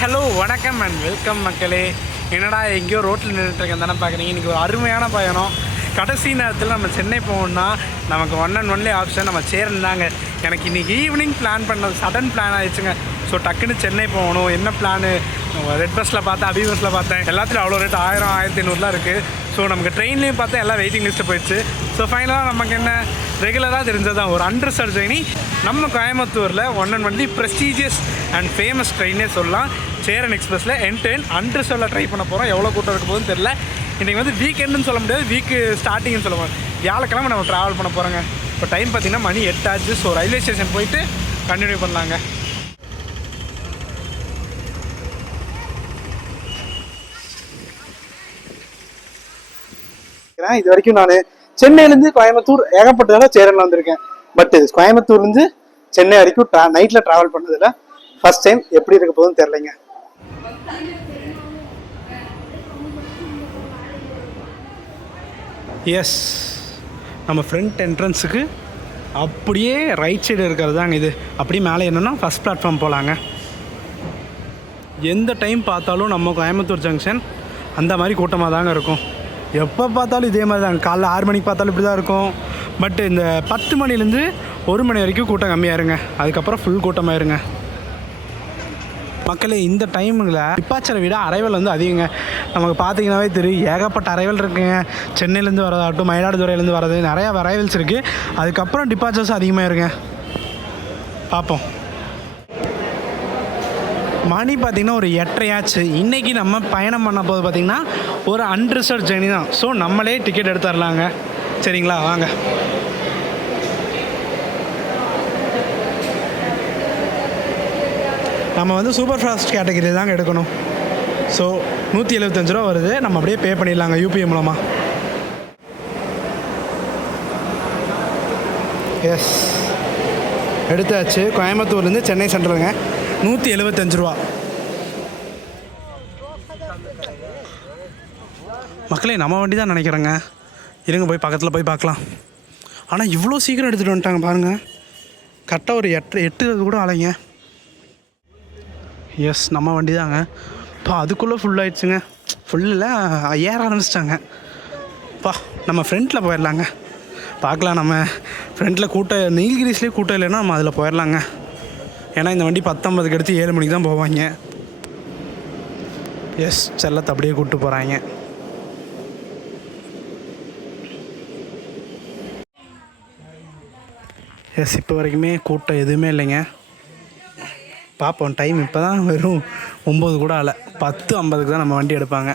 Hello வணக்கம் and welcome மக்களே. என்னடா எங்கேயோ ரோட்டில் நின்றுட்டுருக்கேன் தானே பார்க்குறீங்க. இன்றைக்கி ஒரு அருமையான பயணம். கடைசி நேரத்தில் நம்ம சென்னை போகணுன்னா நமக்கு ஒன் அண்ட் ஒன்லி ஆப்ஷன் நம்ம சேரந்தாங்க. எனக்கு இன்றைக்கி ஈவினிங் பிளான் பண்ணது சடன் பிளான் ஆகிடுச்சுங்க. ஸோ டக்குன்னு சென்னை போகணும். என்ன பிளானு, ரெட் பஸ்ஸில் பார்த்தேன், அபி பஸ்ஸில் பார்த்தேன், எல்லாத்துலையும் அவ்வளோ ரேட் 1000 1500 இருக்குது. ஸோ நமக்கு ட்ரெயின்லேயும் பார்த்தா எல்லாம் வெயிட்டிங் லிஸ்ட்டு போயிடுச்சு. ஸோ ஃபைனலாக நமக்கு என்ன ரெகுலராக தெரிஞ்சது தான் ஒரு அண்டர்ஸ்டர் ஜெர்னி. நம்ம கோயம்புத்தூரில் one and only prestigious and famous ட்ரெயினே சொல்லலாம். சேரன் எக்ஸ்பிரஸில் என் அண்டர்ஸ்டரில் ட்ரை பண்ண போகிறோம். எவ்வளோ கூட்டம் இருக்க போகுதுன்னு தெரில. இன்றைக்கி வந்து வீக்கெண்டுன்னு சொல்ல முடியாது, வீக்கு ஸ்டார்டிங்னு சொல்லுவோம். வியாழக்கிழமை நம்ம ட்ராவல் பண்ண போகிறோங்க. இப்போ டைம் பார்த்திங்கன்னா மணி 8 ஆச்சு. ஸோ ரயில்வே ஸ்டேஷன் போயிட்டு கண்டினியூ பண்ணலாங்க. இது வரைக்கும் நான் சென்னையிலேருந்து கோயம்புத்தூர் ஏகப்பட்டதால சேரன்ல வந்திருக்கேன். பட் கோயம்புத்தூர்லேருந்து சென்னை வரைக்கும் நைட்டில் ட்ராவல் பண்ணதில்ல. ஃபர்ஸ்ட் டைம் எப்படி இருக்க போகுதுன்னு தெரிலைங்க. எஸ், நம்ம ஃப்ரண்ட் என்ட்ரன்ஸுக்கு அப்படியே ரைட் சைடு இருக்கிறது தாங்க இது. அப்படியே மேலே என்னென்னா ஃபஸ்ட் பிளாட்ஃபார்ம் போகலாங்க. எந்த டைம் பார்த்தாலும் நம்ம கோயம்புத்தூர் ஜங்ஷன் அந்த மாதிரி கூட்டமாக தாங்க இருக்கும். எப்போ பார்த்தாலும் இதே மாதிரி தாங்க. காலைல 6 மணிக்கு பார்த்தாலும் இப்படி தான் இருக்கும். பட் இந்த 10 மணிலேருந்து 1 மணி வரைக்கும் கூட்டம் கம்மியாயிருங்க. அதுக்கப்புறம் ஃபுல் கூட்டமாயிருங்க. மக்களே, இந்த டைமில் டிப்பாச்சரை விட அரைவல் வந்து அதிகங்க. நமக்கு பார்த்தீங்கன்னாவே தெரியும், ஏகப்பட்ட அரைவல் இருக்குங்க. சென்னையிலேருந்து வரதாகட்டும், மயிலாடுதுறையிலேருந்து வரது, நிறையா அரைவல்ஸ் இருக்குது. அதுக்கப்புறம் டிப்பாச்சர்ஸ் அதிகமாக இருங்க. பார்ப்போம். மணி பார்த்திங்கன்னா ஒரு 8:30 ஆச்சு. இன்றைக்கி நம்ம பயணம் பண்ண போது பார்த்திங்கன்னா ஒரு அன்ரிசர்வ் ஜர்னி தான். ஸோ நம்மளே டிக்கெட் எடுத்து தரலாங்க. சரிங்களா, வாங்க. நம்ம வந்து சூப்பர் ஃபாஸ்ட் கேட்டகரி தாங்க எடுக்கணும். ஸோ 175 ரூபா வருது. நம்ம அப்படியே பே பண்ணிடலாங்க யூபிஐ மூலமாக. எஸ், எடுத்தாச்சு. கோயம்புத்தூர்லேருந்து சென்னை சென்ட்ரலுங்க. 175 ரூபா. மக்களே, நம்ம வண்டி தான் நினைக்கிறேங்க. இருங்க, போய் பக்கத்தில் போய் பார்க்கலாம். ஆனால் இவ்வளோ சீக்கிரம் எடுத்துகிட்டு வந்துட்டாங்க பாருங்கள். கரெக்டாக ஒரு 8 கூட ஆலைங்க. எஸ், நம்ம வண்டி தாங்க. இப்போ அதுக்குள்ளே ஃபுல் ஆகிடுச்சுங்க. ஃபுல்லில் ஏற ஆரம்பிச்சிட்டாங்க. நம்ம ஃப்ரெண்டில் போயிடலாங்க. பார்க்கலாம். நம்ம ஃப்ரெண்டில் கூட்டம் நீலகிரிஸ்லேயே கூட்டம் இல்லைன்னா நம்ம அதில் போயிடலாங்க. ஏன்னா இந்த வண்டி 10:50க்கு எடுத்து 7 மணிக்கு தான் போவாங்க. எஸ், செல்லத்தை அப்படியே கூப்பிட்டு போகிறாங்க. எஸ், இப்போ வரைக்குமே கூட்டம் எதுவுமே இல்லைங்க. பார்ப்போம். டைம் இப்போ தான் வெறும் 9 கூட ஆகலை. 10:50க்கு தான் நம்ம வண்டி எடுப்பாங்க.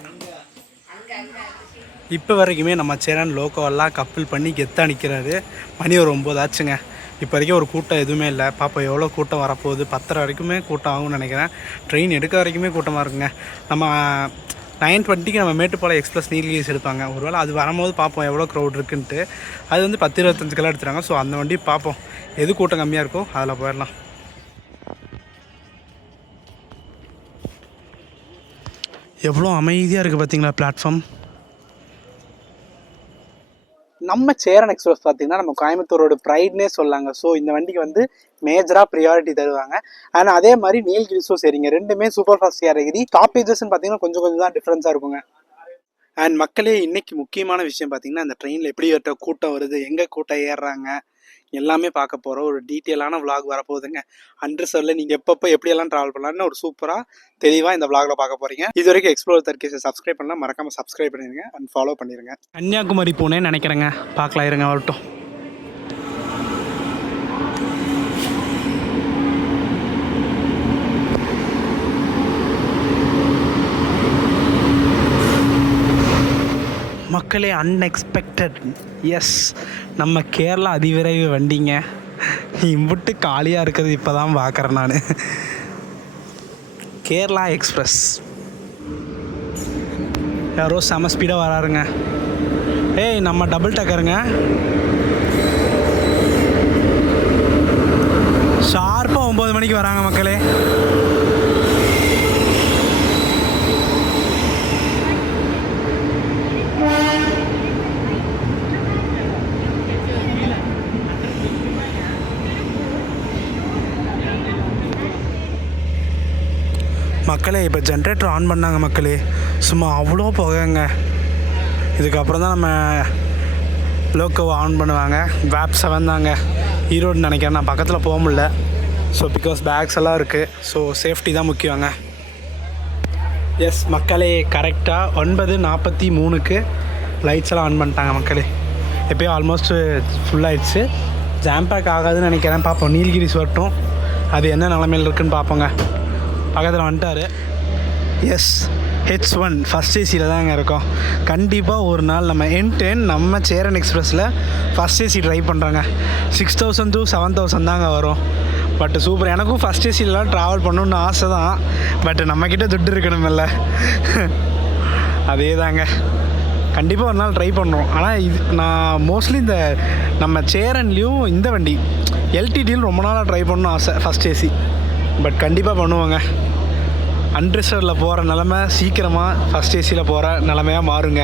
இப்போ வரைக்குமே நம்ம சேரன் லோக்கோவெல்லாம் கப்பல் பண்ணி கெத்தாக நிற்கிறாரு. மணி ஒரு 9 ஆச்சுங்க. இப்போ வரைக்கும் ஒரு கூட்டம் எதுவுமே இல்லை. பார்ப்போம் எவ்வளோ கூட்டம் வரப்போகுது. 10:30 வரைக்குமே கூட்டம் ஆகும்னு நினைக்கிறேன். ட்ரெயின் எடுக்க வரைக்குமே கூட்டமாக இருக்குங்க. நம்ம 9:20க்கு நம்ம மேட்டுப்பாளையம் எக்ஸ்பிரஸ் நீலகிரிஸ் எடுப்பாங்க. ஒருவேளை அது வரும்போது பார்ப்போம் எவ்வளோ க்ரௌட் இருக்குன்ட்டு. அது வந்து 10:25க்கெல்லாம் எடுத்துகிறாங்க. ஸோ அந்த வண்டி பார்ப்போம். எது கூட்டம் கம்மியாக இருக்கோ அதில் போயிடலாம். எவ்வளோ அமைதியாக இருக்குது பார்த்தீங்களா பிளாட்ஃபார்ம். நம்ம சேரன் எக்ஸ்பிரஸ் பார்த்தீங்கன்னா நம்ம கோயம்புத்தூரோட ப்ரைட்னே சொல்லாங்க. ஸோ இந்த வண்டிக்கு வந்து மேஜராக ப்ரியாரிட்டி தருவாங்க. ஆனால் அதே மாதிரி நீல்கிரிஸும் சரிங்க. ரெண்டுமே சூப்பர் ஃபாஸ்ட் கேட்டகரி. ஸ்டாப்பேஜஸ்ன்னு பார்த்தீங்கன்னா கொஞ்சம் தான் டிஃப்ரென்ஸாக இருக்குங்க. அண்ட் மக்களே, இன்றைக்கி முக்கியமான விஷயம் பார்த்தீங்கன்னா இந்த ட்ரெயினில் எப்படி கூட்டம் வருது, எங்கே கூட்டம் ஏறுறாங்க, எல்லாமே பார்க்க போகிறோம். ஒரு டீட்டெயிலான விளாக் வரப்போகுதுங்க. அண்டர்ஸ்டரில் நீங்கள் எப்பப்போ எப்படியெல்லாம் ட்ராவல் பண்ணலான்னு ஒரு சூப்பராக தெளிவாக இந்த விளாகில் பார்க்க போகிறீங்க. இது வரைக்கும் எக்ஸ்ப்ளோர் தர்கேஸை சப்ஸ்கிரைப் பண்ணலாம், மறக்காமல் சப்ஸ்கிரைப் பண்ணிடுங்க அண்ட் ஃபாலோ பண்ணிடுங்க. கன்னியாகுமரி போனேன்னு நினைக்கிறேங்க. பார்க்கலாம், இருங்க வரட்டும். மக்களே, அன்எக்ஸ்பெக்டட். எஸ், நம்ம கேரளா அதிவிரைவு வண்டிங்க. இம்புட்டு காலியாக இருக்கிறது இப்போ தான் பார்க்குறேன் நான். கேரளா எக்ஸ்பிரஸ் யாரோ செம ஸ்பீடாக வராருங்க. ஏய், நம்ம டபுள் டக்கருங்க. ஷார்ப்பாக 9 மணிக்கு வராங்க மக்களே. மக்களே இப்போ ஜென்ரேட்டர் ஆன் பண்ணாங்க மக்களே, சும்மா அவ்வளோ புகைங்க. இதுக்கப்புறம் தான் நம்ம லோக்கோவை ஆன் பண்ணுவாங்க. வேப் 7 தாங்க, ஈரோடு நினைக்கிறேன். நான் பக்கத்தில் போக முடியல, ஸோ பிகாஸ் பேக்ஸ் எல்லாம் இருக்குது. ஸோ சேஃப்டி தான் முக்கியங்க. எஸ் மக்களே, கரெக்டாக 9:43க்கு லைட்ஸ் எல்லாம் ஆன் பண்ணிட்டாங்க மக்களே. எப்போயும் ஆல்மோஸ்ட் ஃபுல்லாகிடுச்சு, ஜாம் பேக் ஆகாதுன்னு நினைக்கிறேன். பார்ப்போம், நீலகிரிஸ் வரட்டும், அது என்ன நிலமையில் இருக்குதுன்னு பார்ப்போங்க. பக்கத்தில் வந்துட்டார். எஸ், H1 ஃபஸ்ட் ஏசியில் தாங்க இருக்கோம். கண்டிப்பாக ஒரு நாள் நம்ம N10 நம்ம சேரன் எக்ஸ்பிரஸில் ஃபஸ்ட் ஏசி ட்ரை பண்ணுறாங்க. 6,000 to 7,000 தாங்க வரும். But super. எனக்கும் ஃபஸ்ட் ஏசிலலாம் ட்ராவல் பண்ணணுன்னு ஆசை தான், பட் நம்மக்கிட்ட துட்டு இருக்கணுமில்ல. அதே தாங்க, கண்டிப்பாக ஒரு நாள் ட்ரை பண்ணுறோம். ஆனால் இது நான் மோஸ்ட்லி இந்த நம்ம சேரன்லேயும் இந்த வண்டி LTTயில் ரொம்ப நாளாக ட்ரை பண்ணணும் ஆசை, ஃபஸ்ட் ஏசி. பட் கண்டிப்பாக பண்ணுவாங்க. அன்ரிசர்வில் போகிற நிலமை சீக்கிரமாக ஃபஸ்ட் ஏசியில் போகிற நிலமையாக மாறுங்க.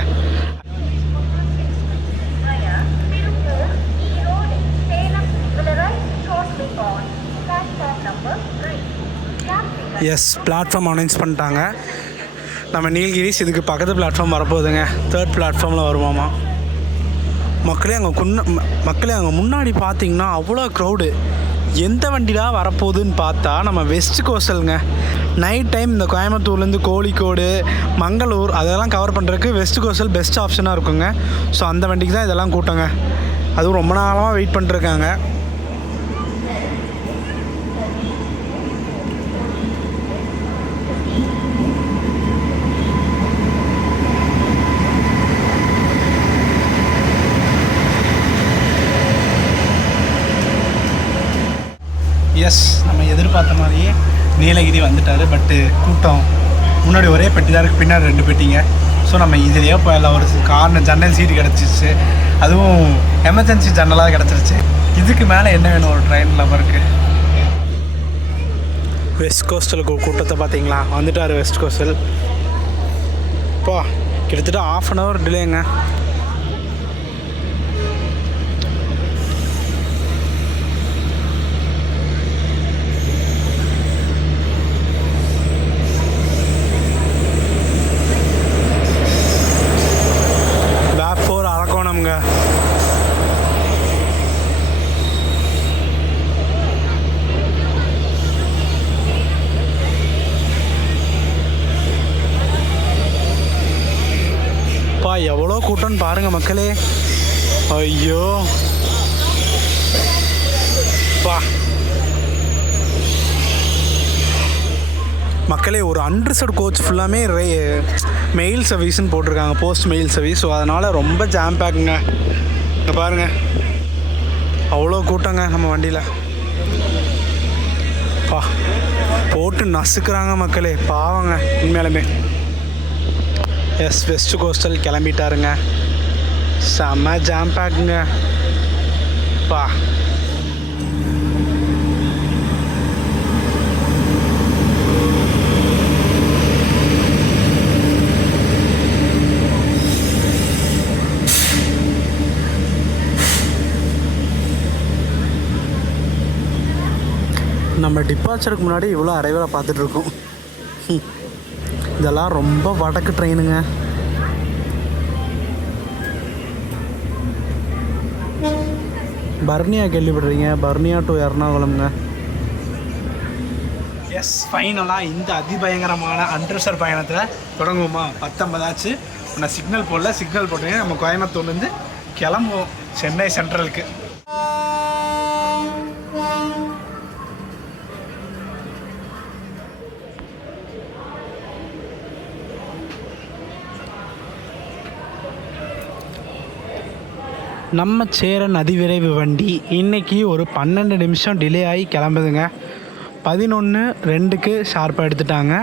எஸ், பிளாட்ஃபார்ம் அனௌன்ஸ் பண்ணிட்டாங்க. நம்ம நீலகிரிஸ் இதுக்கு பக்கத்து பிளாட்ஃபார்ம் வரப்போகுதுங்க. 3rd பிளாட்ஃபார்மில் வருவாமா மக்களே. அங்கே முன்னாடி பார்த்தீங்கன்னா அவ்வளோ க்ரௌடு. எந்த வண்டிலாம் வரப்போகுதுன்னு பார்த்தா நம்ம வெஸ்ட் கோஸ்டலுங்க. நைட் டைம் இந்த கோயம்புத்தூர்லேருந்து கோழிக்கோடு, மங்களூர் அதெல்லாம் கவர் பண்ணுறதுக்கு வெஸ்ட் கோஸ்டல் பெஸ்ட் ஆப்ஷனாக இருக்குங்க. ஸோ அந்த வண்டிக்கு தான் இதெல்லாம் கூட்டங்க. அதுவும் ரொம்ப நாளமாக வெயிட் பண்ணிட்டுருக்காங்க. எஸ், நம்ம எதிர்பார்த்த மாதிரியே நீலகிரி வந்துட்டார். பட்டு கூட்டம் முன்னாடி ஒரே பெட்டி தான் இருக்குது, பின்னாடி 2 பெட்டிங்க. ஸோ நம்ம இதிலேயே போயிடலாம். ஒரு ஜன்னல் சீட்டு கிடச்சிச்சு, அதுவும் எமர்ஜென்சி ஜன்னலாக கிடச்சிருச்சு. இதுக்கு மேலே என்ன வேணும் ஒரு ட்ரெயின் லவருக்கு? வெஸ்ட் கோஸ்டலுக்கு கூட்டத்தை பார்த்தீங்களா, வந்துட்டார் வெஸ்ட் கோஸ்டல். இப்போ கிட்டத்தட்ட 1/2 hour டிலேங்க. எவ்வளோ கூட்டம்னு பாருங்கள் மக்களே. ஐயோ பா மக்களே, ஒரு அன்ரிசர்வ்ட் கோச் ஃபுல்லாமே மெயில் சர்வீஸ்ன்னு போட்டிருக்காங்க, போஸ்ட் மெயில் சர்வீஸ். ஸோ அதனால் ரொம்ப ஜாம் பேக்குங்க. இங்கே பாருங்கள், அவ்வளோ கூட்டங்க நம்ம வண்டியில். பா போட்டு நசுக்கிறாங்க மக்களே, பாவங்க உண்மையாலுமே. எஸ், வெஸ்ட் கோஸ்டல் கிளம்பிட்டாருங்க. செம்ம ஜாம் பேக்குங்க. பா நம்ம டிபார்ச்சருக்கு முன்னாடி இவ்வளோ அரைவலை பார்த்துட்ருக்கோம். இதெல்லாம் ரொம்ப வடக்கு ட்ரெயினுங்க. பர்னியா கேள்விப்படுறீங்க, பர்னியா டு எர்ணாகுளம்ங்க. எஸ், ஃபைனலாக இந்த அதிபயங்கரமான அன்ரிசர்வ் பயணத்தில் தொடங்குவோமா? 19 ஆச்சு. நான் சிக்னல் போடல, சிக்னல் போட்டீங்க நம்ம கோயம்புத்தூர்லேருந்து கிளம்புவோம் சென்னை சென்ட்ரலுக்கு. நம்ம சேரன் அதிவிரைவு வண்டி இன்றைக்கி ஒரு 12 நிமிஷம் டிலே ஆகி கிளம்புதுங்க. 11:02க்கு ஷார்ப்பாக எடுத்துட்டாங்க.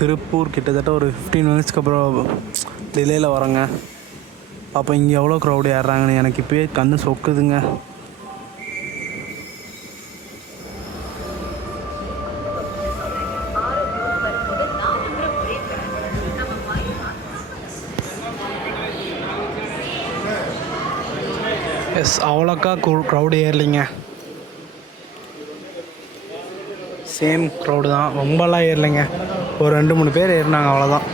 திருப்பூர் கிட்டத்தட்ட ஒரு 15 மினிட்ஸ்க்கு அப்புறம் டிலேயில் வரோங்க. அப்போ இங்கே எவ்வளோ க்ரௌடு ஏறுறாங்கன்னு எனக்கு இப்போயே கண்ணு சொக்குதுங்க. எஸ், அவ்வளோக்கா க்ரௌடு ஏறலிங்க. சேம் க்ரௌடு தான், ரொம்பலாம் ஏறலைங்க. ஒரு 2-3 பேர் ஏறினாங்க, அவ்வளோதான்.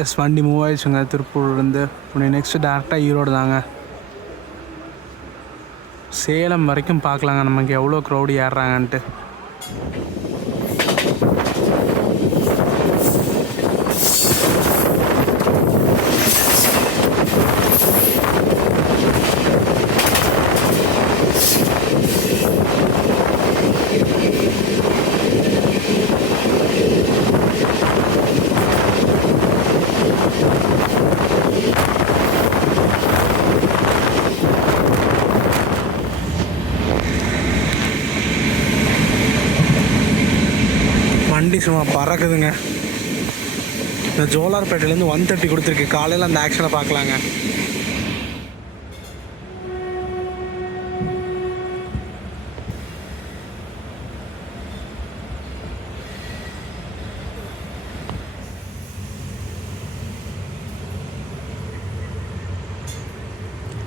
எஸ், வண்டி மூவ் ஆகிடுச்சுங்க திருப்பூர்லேருந்து. நெக்ஸ்ட்டு டேரெக்டாக ஈரோடு தாங்க. சேலம் வரைக்கும் பார்க்கலாங்க நமக்கு எவ்வளோ க்ரௌடு ஏறுறாங்கன்ட்டு. வண்டி சும்மா பறக்குதுங்க. இந்த ஜோலார்பேட்டையிலேருந்து 130 கொடுத்துருக்கு. காலையில் அந்த ஆக்ஷனை பார்க்கலாங்க.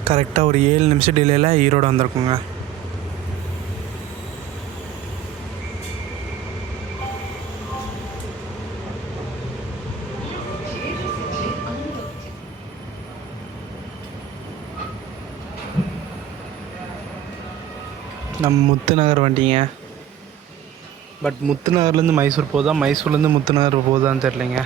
கரெக்டாக ஒரு 7 நிமிஷம் டிலேயில் ஈரோடு வந்திருக்குங்க. நம்ம முத்துநகர் வண்டிங்க. பட் முத்துநகர்லேருந்து மைசூர் போதா, மைசூர்லேருந்து முத்துநகர் போதான்னு தெரிலிங்க.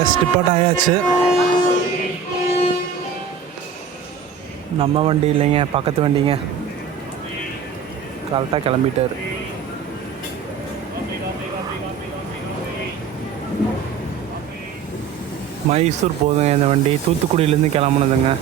எஸ், டிபார்ட் ஆயாச்சு. நம்ம வண்டி இல்லைங்க, பக்கத்து வண்டிங்க. கரெக்டாக கிளம்பிட்டார். மைசூர் போதுங்க இந்த வண்டி. தூத்துக்குடியிலேருந்து கிளம்புனதுங்க.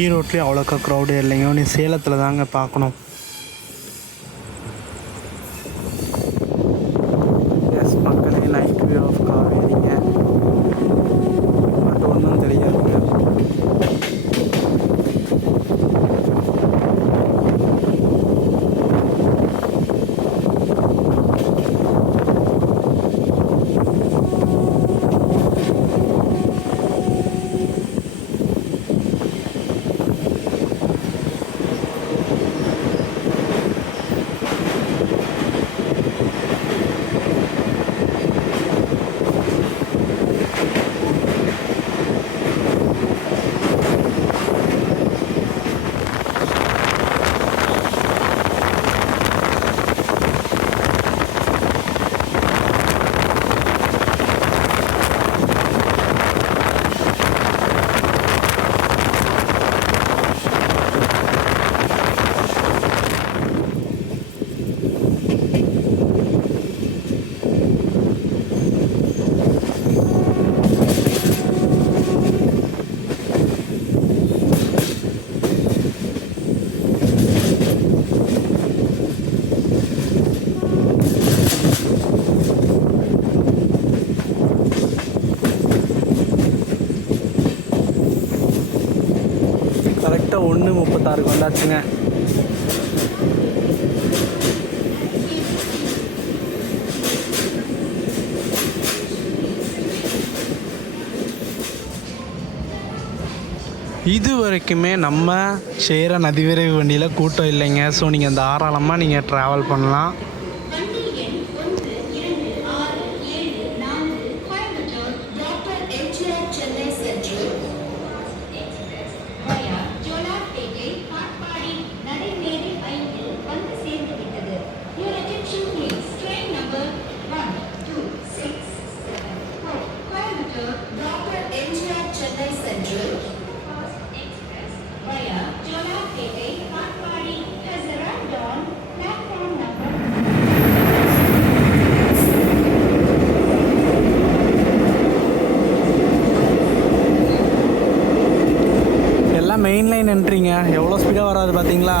ஈரோட்லேயும் அவ்வளோக்கா க்ரௌடு இல்லைங்க. நீ சேலத்தில் தாங்க பார்க்கணும். எஸ் மக்களே, நைட் வியூ ஆஃப் காவேரிங்க. பட் ஒன்றும் தெரியாதுங்க. கரெக்டாக 1:36 வந்தாச்சுங்க. இது வரைக்குமே நம்ம சேர நதிவிரைவு வண்டியில் கூட்டம் இல்லைங்க. ஸோ நீங்கள் தாராளமாக நீங்கள் ட்ராவல் பண்ணலாம். ட்ரெயின் என்ட்ரிங்க. எவ்வளோ ஸ்பீடாக வராது பார்த்தீங்களா?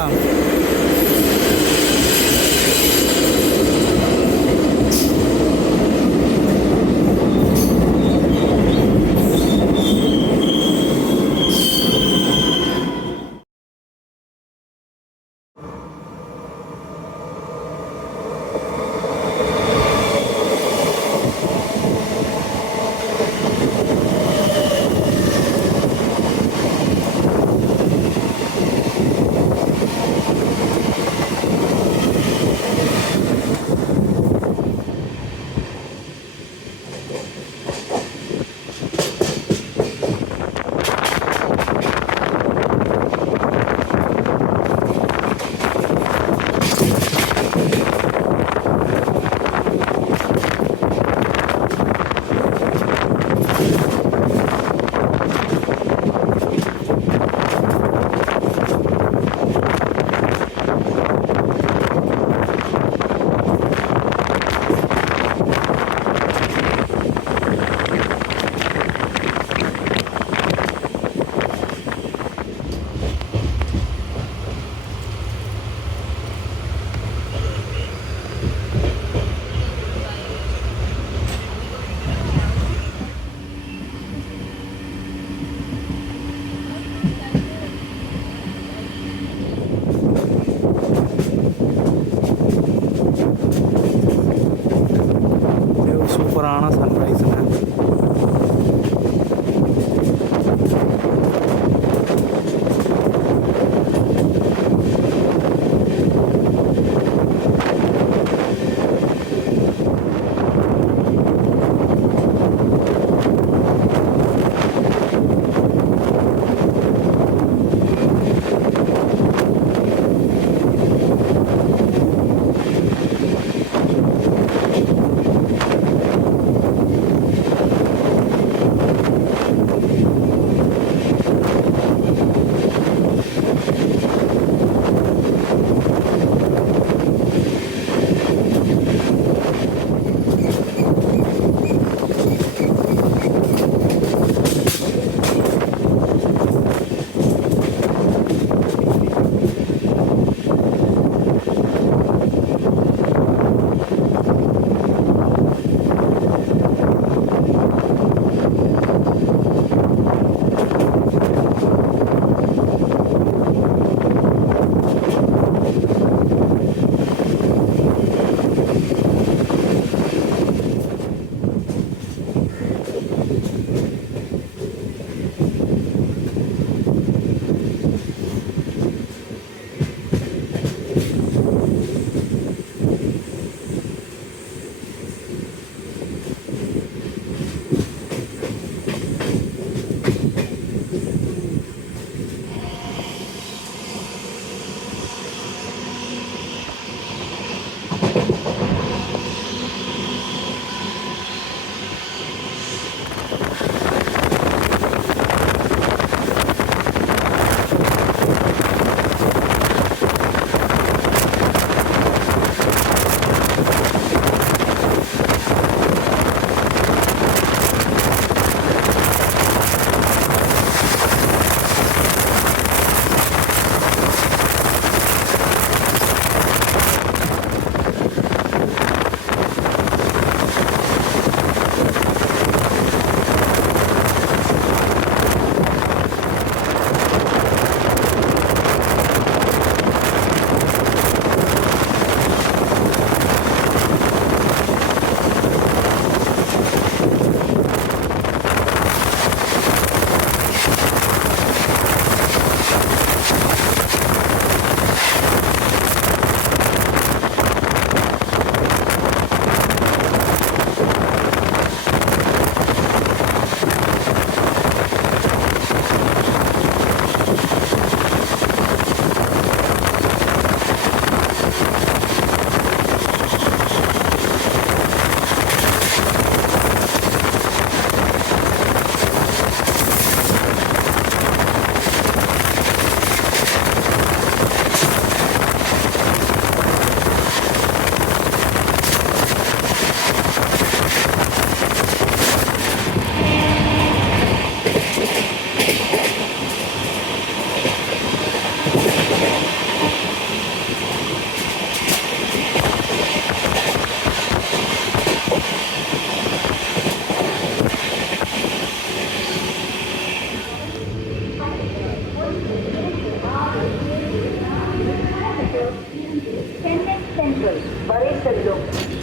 வரவேற்கிறோம்.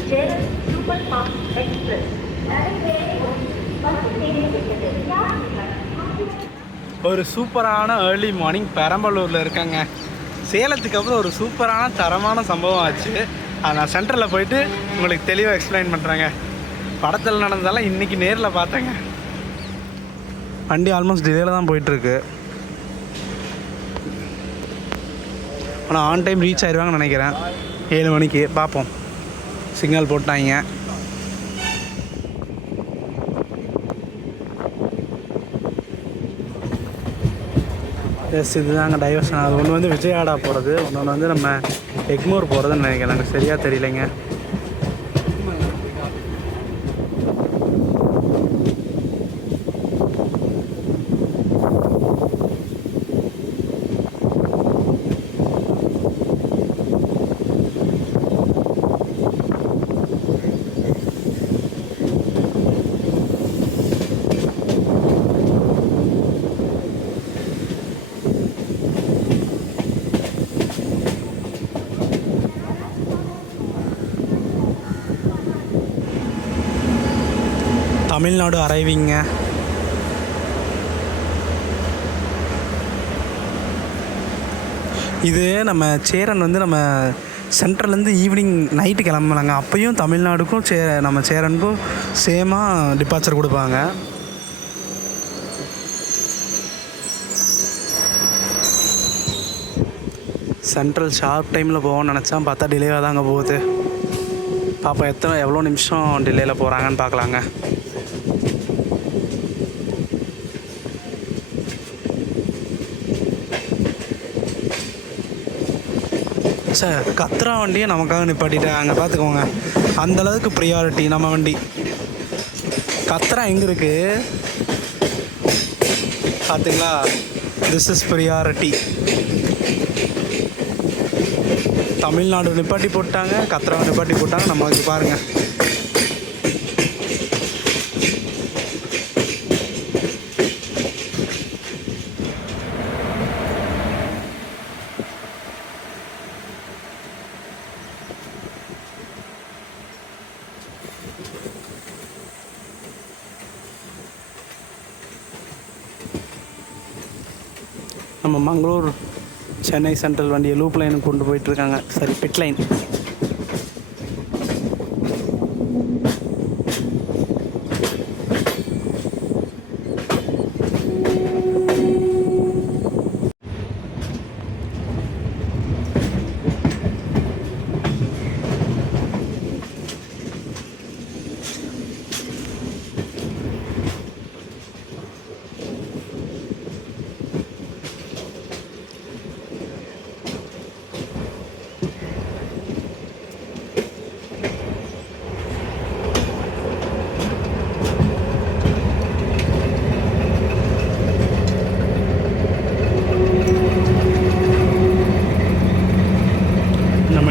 சேரன் சூப்பர் ஃபாஸ்ட் எக்ஸ்பிரஸ் ஒரு சூப்பரான ஏர்லி மார்னிங் பெரம்பலூரில் இருக்காங்க. சேலத்துக்கு அப்புறம் ஒரு சூப்பரான தரமான சம்பவம் ஆச்சு. அதை நான் சென்டரில் போயிட்டு உங்களுக்கு தெளிவாக எக்ஸ்பிளைன் பண்ணுறேங்க. படத்தில் நடந்ததெல்லாம் இன்றைக்கி நேரில் பார்த்தேங்க. வண்டி ஆல்மோஸ்ட் டிலேயில் தான் போயிட்டுருக்கு. ஆனால் ஆன் டைம் ரீச் ஆயிடுவாங்கன்னு நினைக்கிறேன். 7 மணிக்கு பார்ப்போம். சிக்னல் போட்டாங்க. எஸ், இதுதாங்க டைவர்ஷன். அது ஒன்று வந்து விஜயாடா போகிறது, ஒன்று வந்து நம்ம எக்மோர் போகிறதுன்னு நினைக்கிறேன். எனக்கு சரியாக தெரியலைங்க. தமிழ்நாடு அரைவிங்க. இது நம்ம சேரன் வந்து நம்ம சென்ட்ரல்லேருந்து ஈவினிங் நைட்டு கிளம்பலாங்க. அப்போயும் தமிழ்நாடுக்கும் நம்ம சேரனுக்கும் சேமாக டிபார்ச்சர் கொடுப்பாங்க. சென்ட்ரல் ஷார்ப் டைமில் போவோம்னு நினச்சா பார்த்தா டிலேவாக தாங்க போகுது. பாப்பா எவ்வளோ நிமிஷம் டிலேயில் போகிறாங்கன்னு பார்க்கலாங்க. சார், கத்ரா வண்டியை நமக்காக நிப்பாட்டிட்டாங்க. பார்த்துக்கோங்க, அந்தளவுக்கு ப்ரியாரிட்டி நம்ம வண்டி. கத்ரா எங்கே இருக்குது பார்த்துங்களா? This is priority. தமிழ்நாடு நிப்பாட்டி போட்டாங்க, கத்ரா நிப்பாட்டி போட்டாங்க. நம்மளுக்கு பாருங்கள். நம்ம மங்களூர் சென்னை சென்ட்ரல் வண்டியை லூப் லைனுக்கு கொண்டு போயிட்டுருக்காங்க. சரி, பிட் லைன்.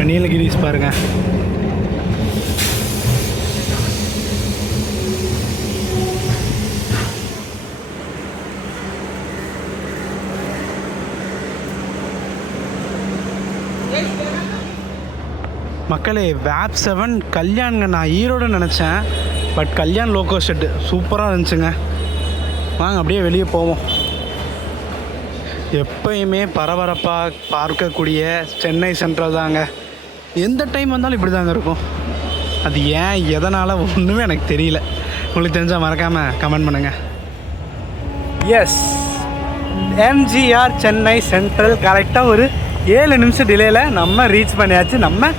நீலகிரிஸ் பாருங்க. மக்களே, வேப் 7 கல்யாணுங்க. நான் ஈரோடு நினச்சேன், பட் கல்யாண் லோக்கோ ஷெட்டு சூப்பராக இருந்துச்சுங்க. வாங்க அப்படியே வெளியே போவோம். எப்பயுமே பரபரப்பாக பார்க்கக்கூடிய சென்னை சென்ட்ரல் தாங்க. எந்த டைம் வந்தாலும் இப்படி தாங்க இருக்கும். அது ஏன், எதனால், ஒன்றுமே எனக்கு தெரியல. உங்களுக்கு தெரிஞ்சால் மறக்காமல் கமெண்ட் பண்ணுங்கள். எஸ், எம்ஜிஆர் சென்னை சென்ட்ரல் கரெக்டாக ஒரு 7 நிமிஷம் டிலேயில் நம்ம ரீச் பண்ணியாச்சு. நம்ம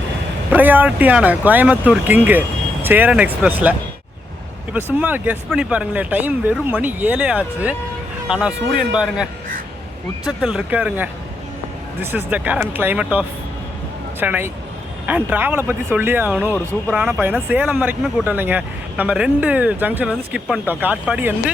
ப்ரையாரிட்டியான கோயம்புத்தூர் கிங்கு சேரன் எக்ஸ்பிரஸில். இப்போ சும்மா கெஸ் பண்ணி பாருங்களேன், டைம் வெறும் மணி 7 ஆச்சு. ஆனால் சூரியன் பாருங்கள் உச்சத்தில் இருக்காருங்க. This is the current climate of Chennai. And ட்ராவலை பற்றி சொல்லி ஆகணும். ஒரு சூப்பரான பயணம். சேலம் வரைக்குமே கூட்டம் இல்லைங்க. நம்ம 2 ஜங்ஷன் வந்து ஸ்கிப் பண்ணிட்டோம். காட்பாடி வந்து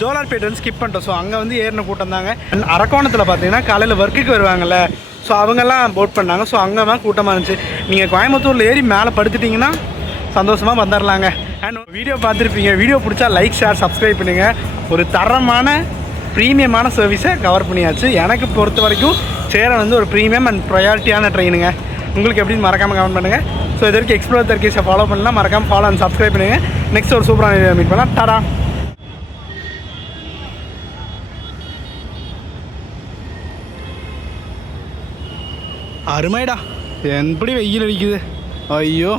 ஜோலார்பேட் வந்து ஸ்கிப் பண்ணிட்டோம். ஸோ அங்கே வந்து ஏறின கூட்டம் தாங்க. அரக்கோணத்தில் பார்த்தீங்கன்னா காலையில் ஒர்க்குக்கு வருவாங்கள்ல, ஸோ அவங்கெல்லாம் போட் பண்ணாங்க. ஸோ அங்கே தான் கூட்டமாக இருந்துச்சு. நீங்கள் கோயம்புத்தூரில் ஏறி மேலே படுத்துட்டிங்கன்னா சந்தோஷமாக வந்துடலாங்க. அண்ட் வீடியோ பார்த்துருப்பீங்க. வீடியோ பிடிச்சா லைக், ஷேர், சப்ஸ்கிரைப் பண்ணுங்கள். ஒரு தரமான ப்ரீமியமான சர்வீஸை கவர் பண்ணியாச்சு. எனக்கு பொறுத்த வரைக்கும் சேரன் வந்து ஒரு ப்ரீமியம் அண்ட் ப்ரையாரிட்டியான ட்ரெயினுங்க. உங்களுக்கு எப்படின்னு மறக்காமல் கமெண்ட் பண்ணுங்கள். ஸோ இது வரைக்கும் எக்ஸ்ப்ளோர் தர்கீஸை ஃபாலோ பண்ணலாம், மறக்காமல் ஃபாலோ அண்ட் சப்ஸ்கிரைப் பண்ணுங்கள். நெக்ஸ்ட் ஒரு சூப்பரான வீடியோ மீட் பண்ணலாம். டாடா. அருமைடா, எப்படி வெயில் அடிக்குது, ஐயோ.